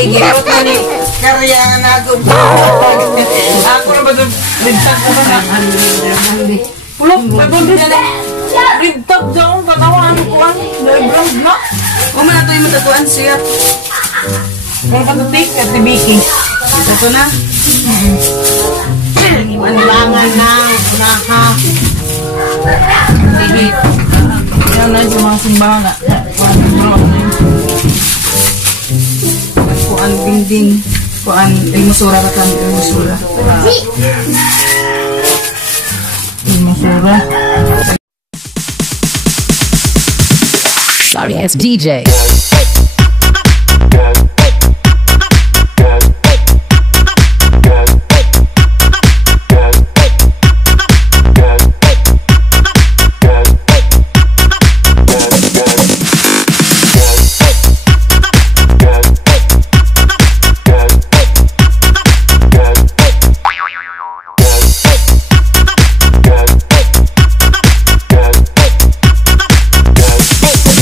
maigi. Pero kani, karya na ako. Ako na ba ito? Ligtag ko ba na? Pulok, pagod na na. Ligtag dyan, katawan ko ang vlog na. Kung man ito yung matatuan siya. Kung patutik at tibiki. Ito na. Manlangan na, naka. Hihit. Yan na yung mga simbahan na. Kuan dingding. Kuan ilmusura ka kami ilmusura. Ilmusura. Sorry, it's DJ.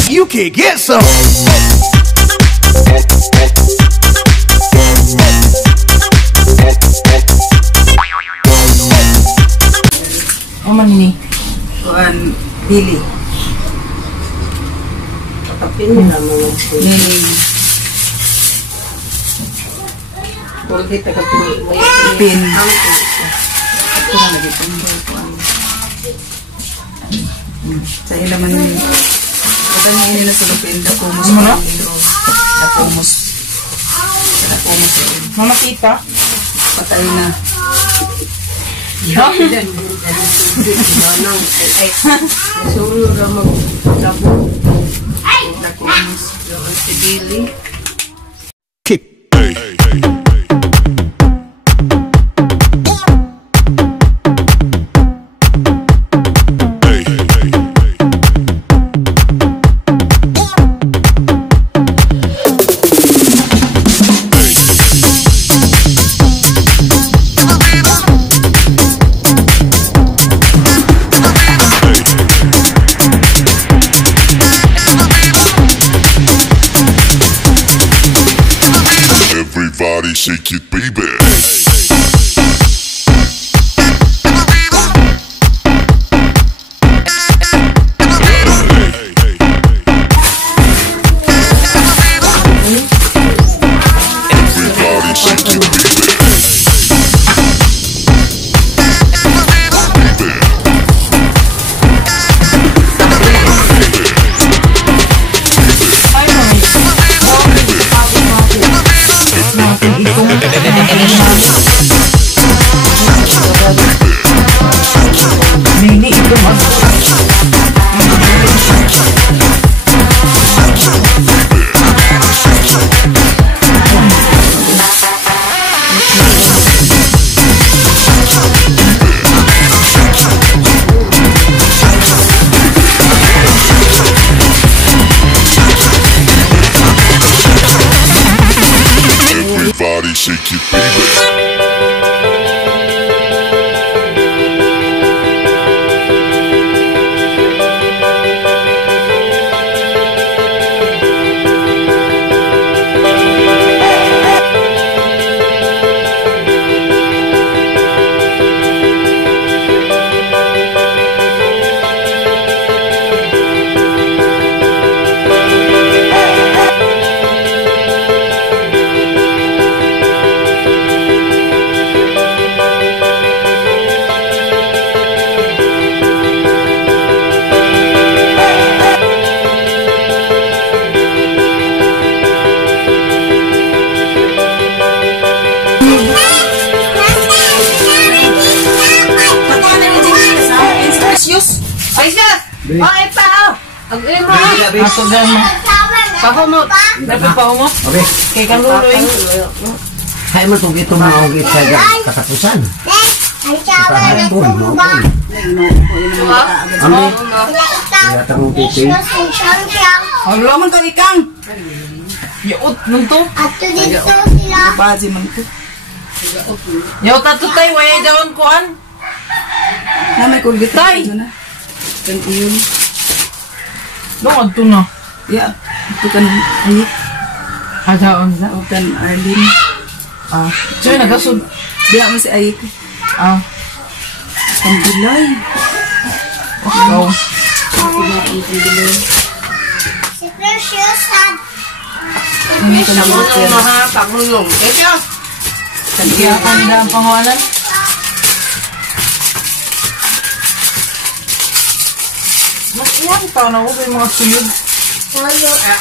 You can get some. Ano man ini? Kuan dili. Tapin mo naman. Niling. Puro kita ka puro. Pin. Kuan lagi kuan. Sa ilaman ni. Katanya ini na sulupin da pumus. Ano? Da pumus. Da pumus. Mama kita. Patay na. Suruh ramah sabun. Da pumus. Sibili. Kick. Everybody shake it, baby. Everybody shake it, baby. Nini itu mas. Everybody shake it, baby. Bakit pa? Ang-imo. Masuk dyan mo. Pahumot. Dapat pahumot. Okay. Kay kaluloy. Kaya mo itong ito maugit sa katapusan. Kaya po, maupon. Ami, kaya tanong pipi. Ang laman ka ikang. Yaot nun to. Ato dito sila. Bazi man ko. Yaot ato tayo. Waya dyan kuan. Na may kulgit Tay! na. Kan iyon. Doon ato na. Ya, ito kan ay. Kadaon sa. Utan Arlene. So yun, nagasod. Diya mo si Ayik. Pambilay. Go. Hindi ko nag-share. Pagulong. Ito. Kaya kanila ang pangalan. Mas yan, ikaw na ubo yung mga suyod.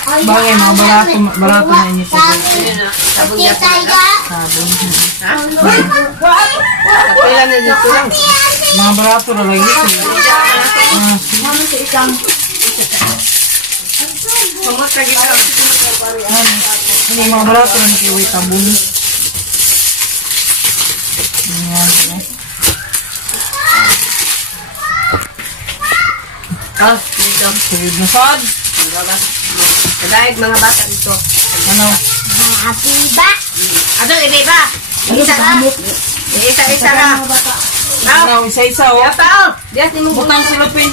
Bagay, mga barato na inyo sa Sabon. Kapila na dito lang. mga barato na lagi. Pamot ka gito. Hindi, mga barato na kiwi tabun. Ayan. Dito. Suyod na sad. Kadahig mga bata dito. Ano? Ano, hindi ba? Isa na. Ano, isa-isa oh. Yapa, oh. Diyan, di mo Butang silupin.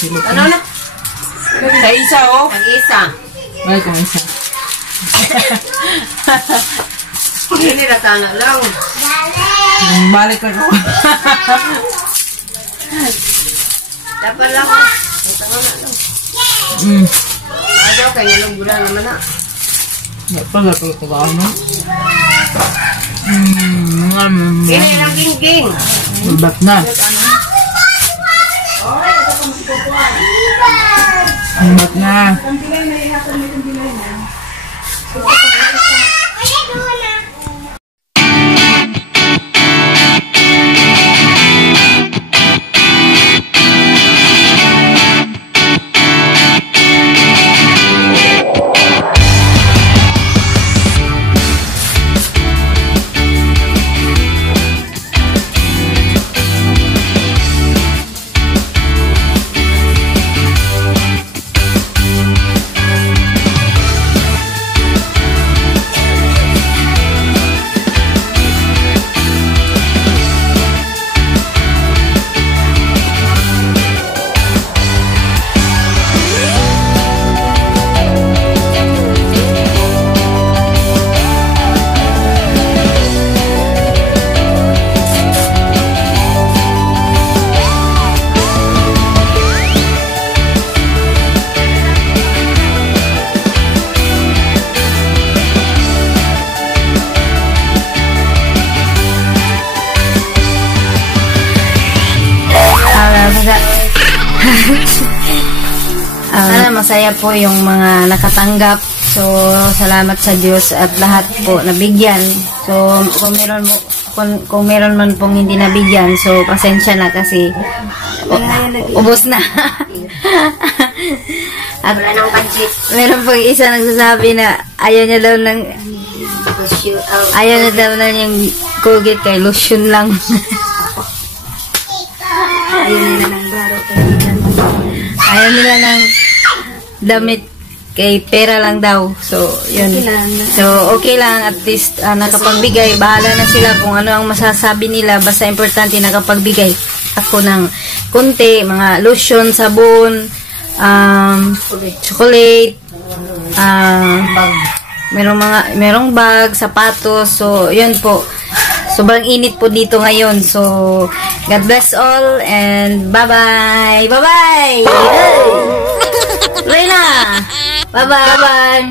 Silupin. Ano na? Isa-isa oh. Tag-isa. Ay, kung isa. Hindi na tana lang. Balik ako. Dapat lang. Ito mo na lang. Ayaw, kanya lang gula naman na. Ito na ito ito ano? Kini lang ging-ging. Ba't na? Ba't na? Sana masaya po yung mga nakatanggap. So, salamat sa Diyos at lahat po nabigyan. So, kung meron man pong hindi nabigyan, so pasensya na kasi ubos na. At meron pong isa nagsasabi na ayaw niya daw ng yung Colgate kay lotion lang. Ayaw nila ng damit kay pera lang daw. So, yun. So, okay lang. At least, nakapagbigay. Bahala na sila kung ano ang masasabi nila. Basta importante nakapagbigay ako ng kunti. Mga lotion, sabon, chocolate, merong bag, sapatos. So, yun po. Sobrang init po dito ngayon. So, God bless all and bye-bye! Bye-bye! Reyna! Bye-bye!